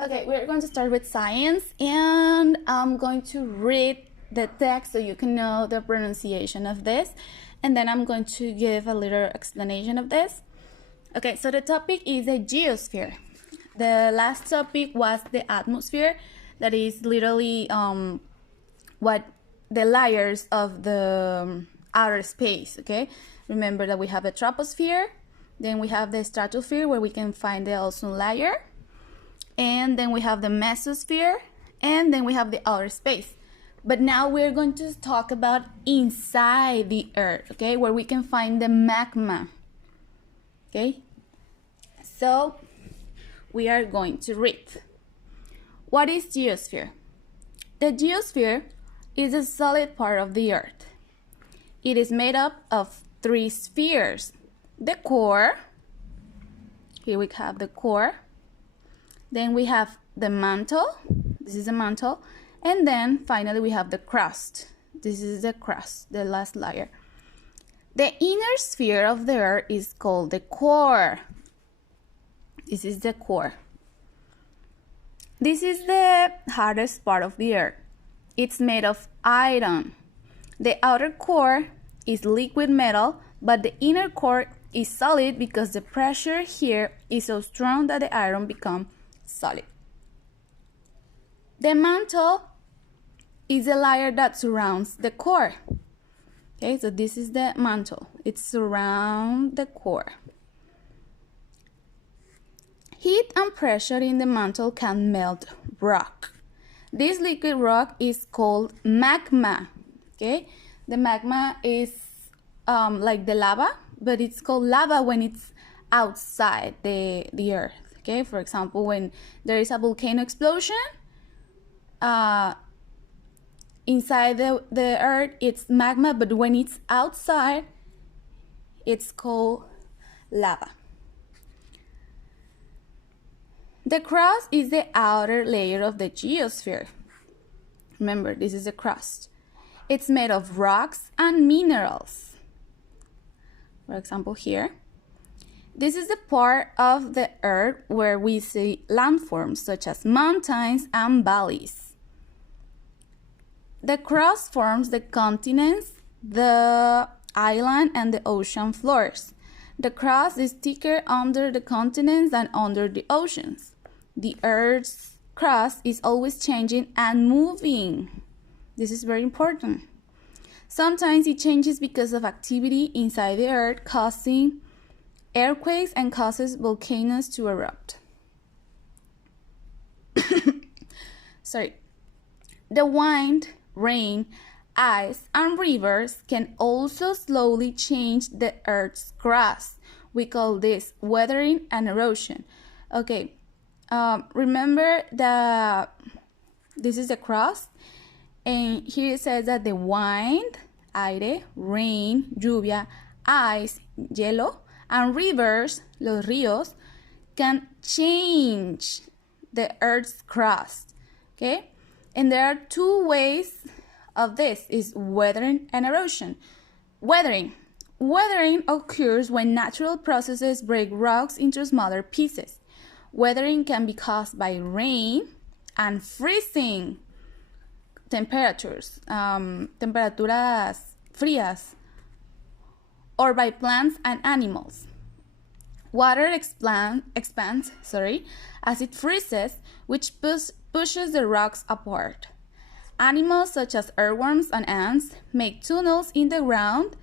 Okay, we're going to start with science, and I'm going to read the text so you can know the pronunciation of this, and then I'm going to give a little explanation of this. Okay, so the topic is a geosphere. The last topic was the atmosphere, that is literally what the layers of the outer space. Okay, remember that we have a troposphere, then we have the stratosphere where we can find the ozone layer, and then we have the mesosphere, and then we have the outer space. But now we're going to talk about inside the earth, okay, where we can find the magma. Okay, so we are going to read. What is geosphere? The geosphere is a solid part of the earth. It is made up of three spheres: the core, here we have the core, then we have the mantle, this is the mantle, and then finally we have the crust. This is the crust, the last layer. The inner sphere of the earth is called the core. This is the core. This is the hardest part of the earth. It's made of iron. The outer core is liquid metal, but the inner core is solid because the pressure here is so strong that the iron becomes solid. The mantle is a layer that surrounds the core. Okay, so this is the mantle. It surrounds the core. Heat and pressure in the mantle can melt rock. This liquid rock is called magma. Okay, the magma is like the lava, but it's called lava when it's outside the earth. Okay, for example, when there is a volcano explosion, inside the earth it's magma, but when it's outside it's called lava. The crust is the outer layer of the geosphere. Remember, this is the crust. It's made of rocks and minerals. For example, here, this is the part of the earth where we see landforms such as mountains and valleys. The crust forms the continents, the island, and the ocean floors. The crust is thicker under the continents than under the oceans. The Earth's crust is always changing and moving. This is very important. Sometimes it changes because of activity inside the Earth, causing earthquakes and causes volcanoes to erupt. Sorry. The wind, rain, ice, and rivers can also slowly change the Earth's crust. We call this weathering and erosion. Okay, remember that this is the crust, and here it says that the wind, aire, rain, lluvia, ice, hielo, and rivers, los ríos, can change the Earth's crust. Okay, and there are two ways of this: is weathering and erosion. Weathering occurs when natural processes break rocks into smaller pieces. Weathering can be caused by rain and freezing temperatures, temperaturas frías, or by plants and animals. Water expands as it freezes, which pushes the rocks apart. Animals such as earthworms and ants make tunnels in the ground.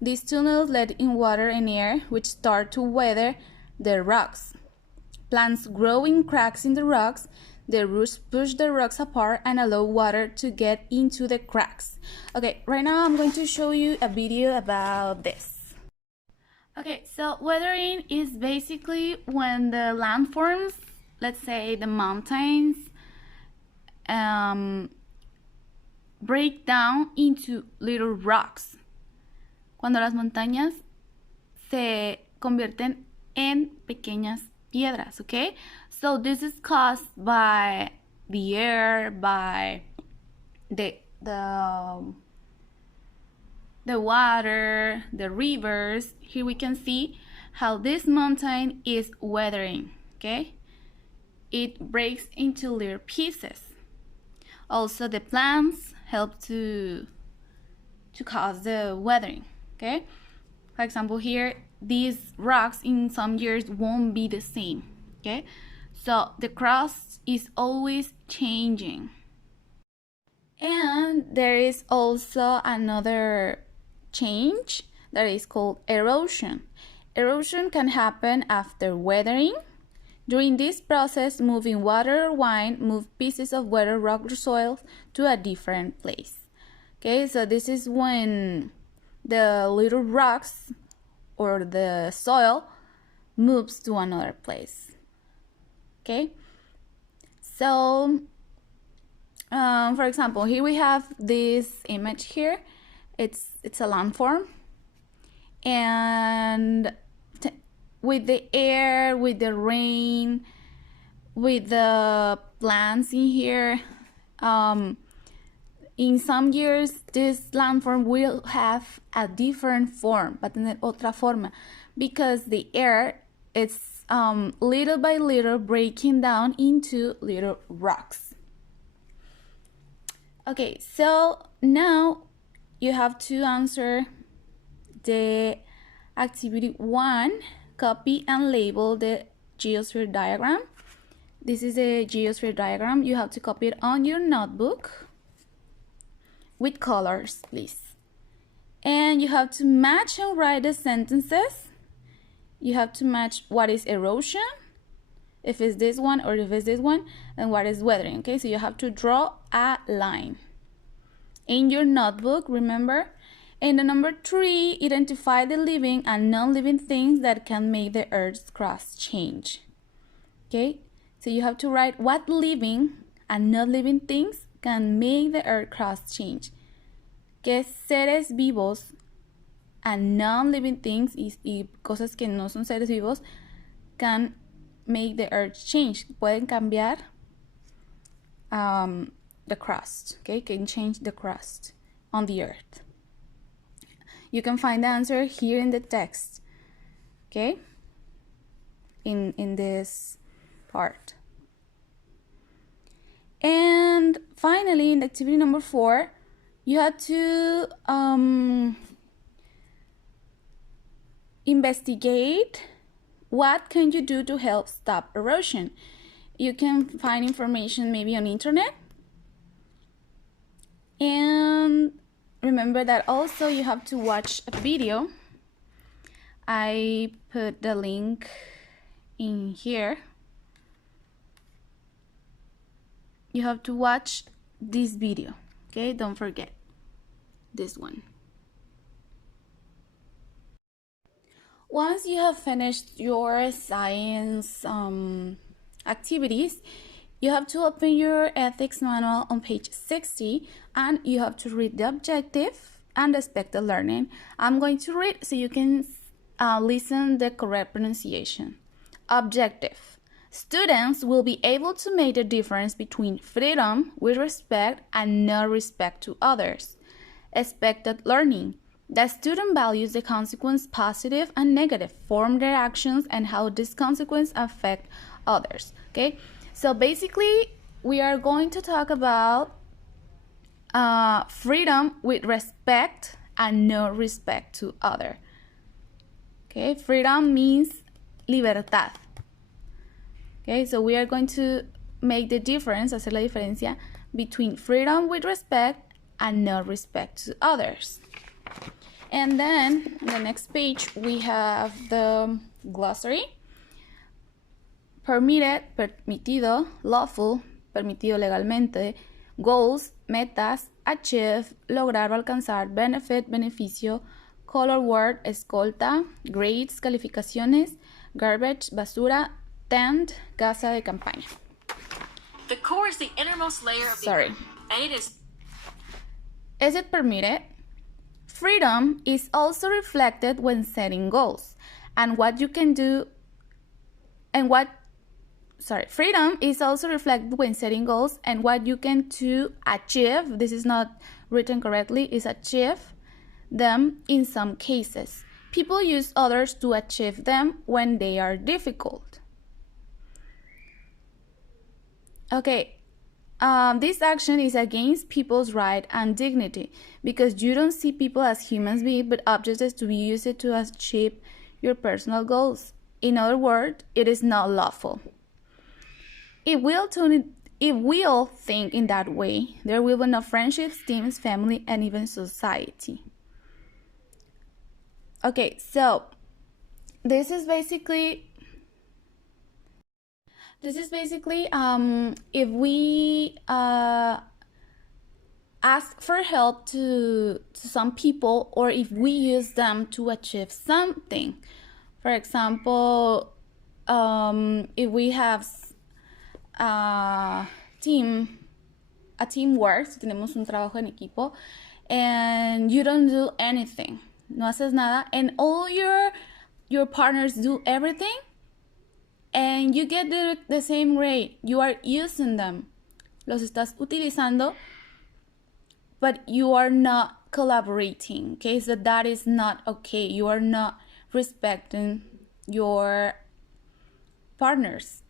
These tunnels let in water and air, which start to weather the rocks. Plants grow in cracks in the rocks. The roots push the rocks apart and allow water to get into the cracks. Okay, right now I'm going to show you a video about this. Okay, so weathering is basically when the landforms, let's say the mountains, break down into little rocks. Cuando las montañas se convierten en pequeñas piedras, okay? So this is caused by the air, by the water, the rivers. Here we can see how this mountain is weathering, okay? it breaks into little pieces. Also, the plants help to cause the weathering, okay? For example, here, these rocks in some years won't be the same, okay? So the crust is always changing. And there is also another change that is called erosion. Erosion can happen after weathering. During this process, moving water or wine move pieces of weathered rock or soil to a different place. Okay, so this is when the little rocks or the soil moves to another place. Okay, so for example, here we have this image here. It's a landform, and with the air, with the rain, with the plants in here, in some years this landform will have a different form, va a tener otra forma, because the air is little by little breaking down into little rocks. Okay, so now you have to answer the activity 1. Copy and label the geosphere diagram. This is a geosphere diagram. You have to copy it on your notebook with colors, please. And you have to match and write the sentences. You have to match what is erosion, if it's this one or if it's this one, and what is weathering. Okay, so you have to draw a line in your notebook, remember. And the number 3, identify the living and non-living things that can make the Earth's crust change. Okay, so you have to write what living and non-living things can make the Earth's crust change. ¿Qué seres vivos and non-living things y cosas que no son seres vivos can make the Earth change? Pueden cambiar the crust, okay? Can change the crust on the Earth. You can find the answer here in the text, okay? In this part. And finally, in activity number 4, you have to investigate what can you do to help stop erosion. You can find information maybe on internet. And remember that also you have to watch a video. I put the link in here. You have to watch this video, okay? Don't forget this one. Once you have finished your science activities, you have to open your ethics manual on page 60 and you have to read the objective and expected learning. I'm going to read so you can listen the correct pronunciation. Objective. Students will be able to make the difference between freedom with respect and no respect to others. Expected learning. The student values the consequence positive and negative, form their actions and how this consequence affect others. Okay, so basically we are going to talk about freedom with respect and no respect to other. Okay, freedom means libertad. Okay, so we are going to make the difference, hacer la diferencia between freedom with respect and no respect to others. And then on the next page we have the glossary. Permitted, permitido, lawful, permitido legalmente, goals, metas, achieve, lograr o alcanzar, benefit, beneficio, color word, escolta, grades, calificaciones, garbage, basura, tent, casa de campaña. The core is the innermost layer of the Sorry. earth, and it is. Is it permitted? Freedom is also reflected when setting goals and what you can do and what freedom is also reflected when setting goals and what you can to achieve. This is not written correctly, is achieve them in some cases. People use others to achieve them when they are difficult. Okay, this action is against people's right and dignity because you don't see people as human beings but objects to be used to achieve your personal goals. In other words, it is not lawful. If we all think in that way, there will be no friendships, teams, family, and even society. Okay, so this is basically if we ask for help to some people, or if we use them to achieve something. For example, if we have teamwork, si tenemos un trabajo en equipo, and you don't do anything, no haces nada, and all your partners do everything, and you get the same rate, you are using them, los estás utilizando, but you are not collaborating, okay? So that is not okay. You are not respecting your partners.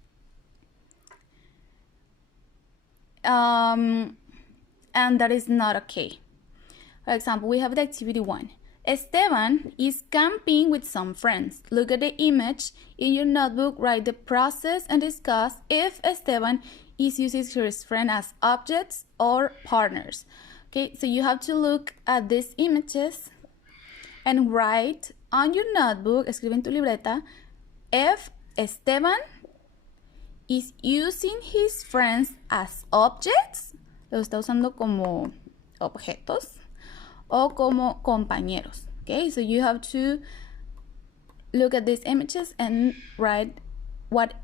And that is not okay. For example, we have the activity 1. Esteban is camping with some friends. Look at the image in your notebook, write the process, and discuss if Esteban is using his friend as objects or partners. Okay, so you have to look at these images and write on your notebook, escribe en tu libreta, if Esteban is using his friends as objects, lo está usando como objetos, o como compañeros. Okay, so you have to look at these images and write what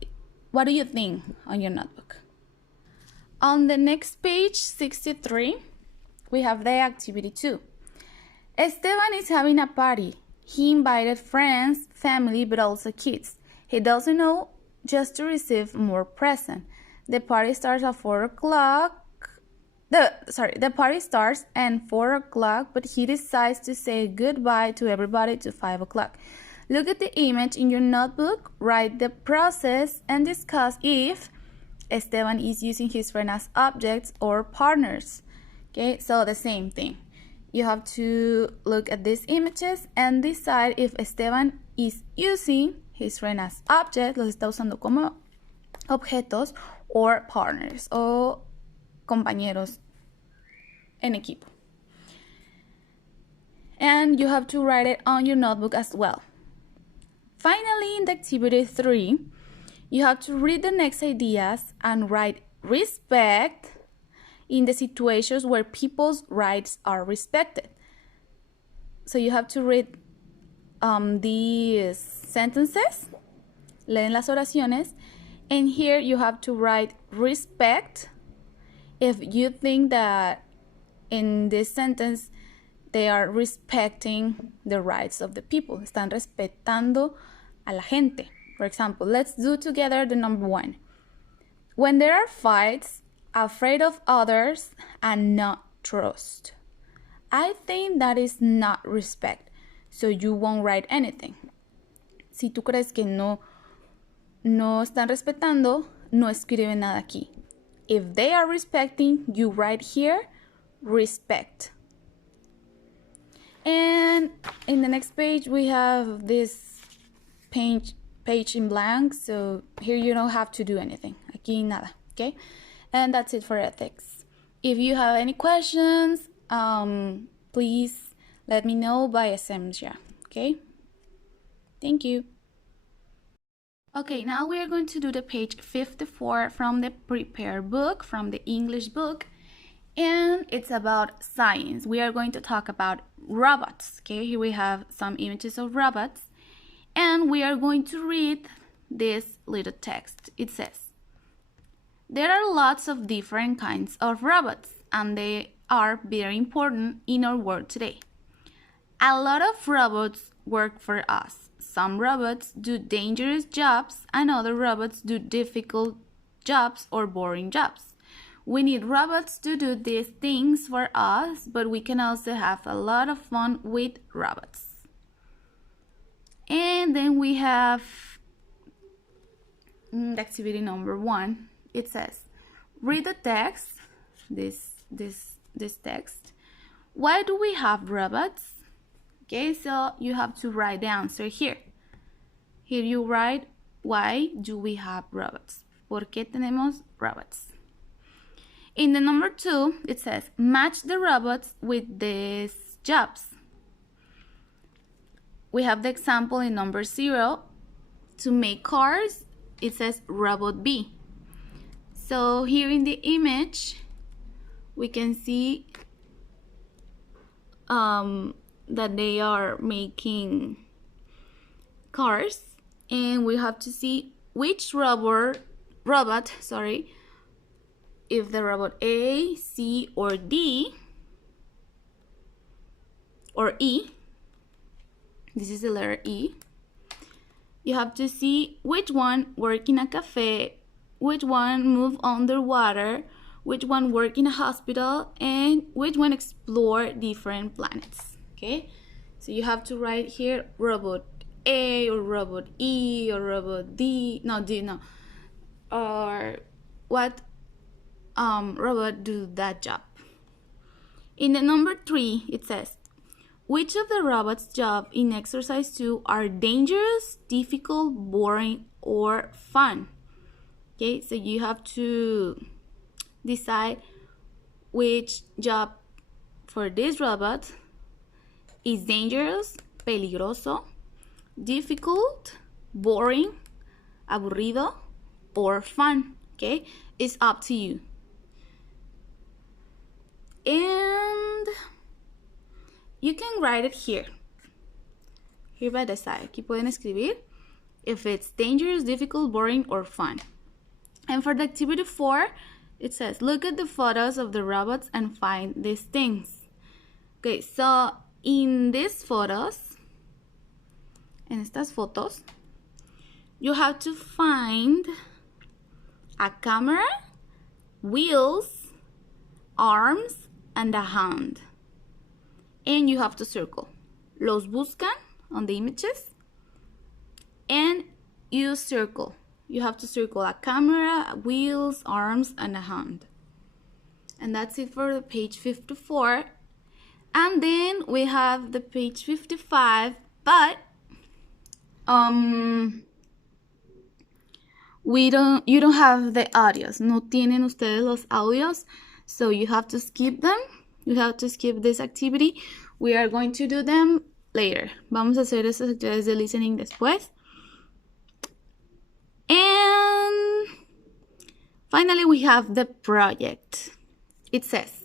do you think on your notebook. On the next page, 63, we have the activity 2. Esteban is having a party. He invited friends, family, but also kids. He doesn't know just to receive more presents. The party starts at 4 o'clock. The party starts at 4 o'clock, but he decides to say goodbye to everybody to 5 o'clock. Look at the image in your notebook, write the process, and discuss if Esteban is using his friend as objects or partners. Okay, so the same thing. You have to look at these images and decide if Esteban is using his friend as objects, los está usando como objetos, or partners, o compañeros en equipo. And you have to write it on your notebook as well. Finally, in the activity 3, you have to read the next ideas and write respect in the situations where people's rights are respected. So you have to read these sentences, leen las oraciones, and here you have to write respect if you think that in this sentence they are respecting the rights of the people, están respetando a la gente. For example, let's do together the number 1. When there are fights, afraid of others, and not trust. I think that is not respect, so you won't write anything. Si tú crees que no están respetando, no escribe nada aquí. If they are respecting, you write here, respect. And in the next page, we have this page in blank, so here you don't have to do anything. Aquí nada, okay? And that's it for ethics. If you have any questions, please let me know by SMS, okay? Thank you. Okay, now we are going to do the page 54 from the prepared book, from the English book, and it's about science. We are going to talk about robots, okay? Here we have some images of robots, and we are going to read this little text. It says, there are lots of different kinds of robots, and they are very important in our world today. A lot of robots work for us. Some robots do dangerous jobs, and other robots do difficult jobs or boring jobs. We need robots to do these things for us, but we can also have a lot of fun with robots. And then we have the activity number 1. It says, read the text, this text. Why do we have robots? Okay, so you have to write the answer here. Here you write, why do we have robots? ¿Por qué tenemos robots? In the number 2, it says, match the robots with these jobs. We have the example in number 0. To make cars, it says robot B. So here in the image, we can see that they are making cars, and we have to see which robot, if the robot A, C, or D, or E, this is the letter E, you have to see which one work in a cafe, which one move underwater, which one work in a hospital, and which one explore different planets. Okay, so you have to write here robot A or robot E or robot D, or what robot do that job. In the number 3, it says, which of the robots' job in exercise 2 are dangerous, difficult, boring, or fun? Okay, so you have to decide which job for this robot is dangerous, peligroso, difficult, boring, aburrido, or fun. Okay, it's up to you. And you can write it here by the side. Aquí pueden escribir if it's dangerous, difficult, boring, or fun. And for the activity 4, it says, look at the photos of the robots and find these things. Okay, so in these photos, en estas fotos, you have to find a camera, wheels, arms, and a hand. And you have to circle. Los buscan on the images, and you circle. You have to circle a camera, wheels, arms, and a hand. And that's it for the page 54. And then we have the page 55, but you don't have the audios. No tienen ustedes los audios, so you have to skip them. You have to skip this activity. We are going to do them later. Vamos a hacer esas actividades de listening después. And finally, we have the project. It says,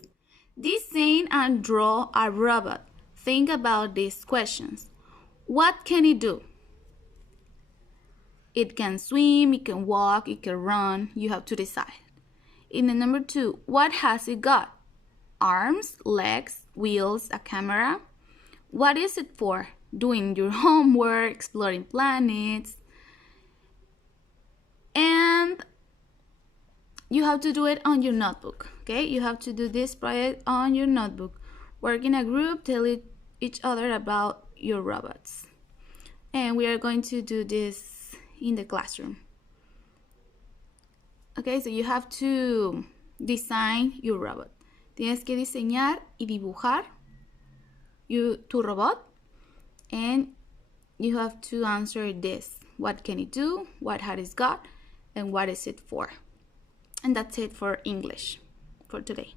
design and draw a robot. Think about these questions. What can it do? It can swim, it can walk, it can run. You have to decide. In the number 2, what has it got? Arms, legs, wheels, a camera. What is it for? Doing your homework, exploring planets. And you have to do it on your notebook, okay? You have to do this project on your notebook. Work in a group, tell each other about your robots. And we are going to do this in the classroom. Okay, so you have to design your robot. Tienes que diseñar y dibujar tu robot, and you have to answer this. What can it do? What has it got? And what is it for? And that's it for English for today.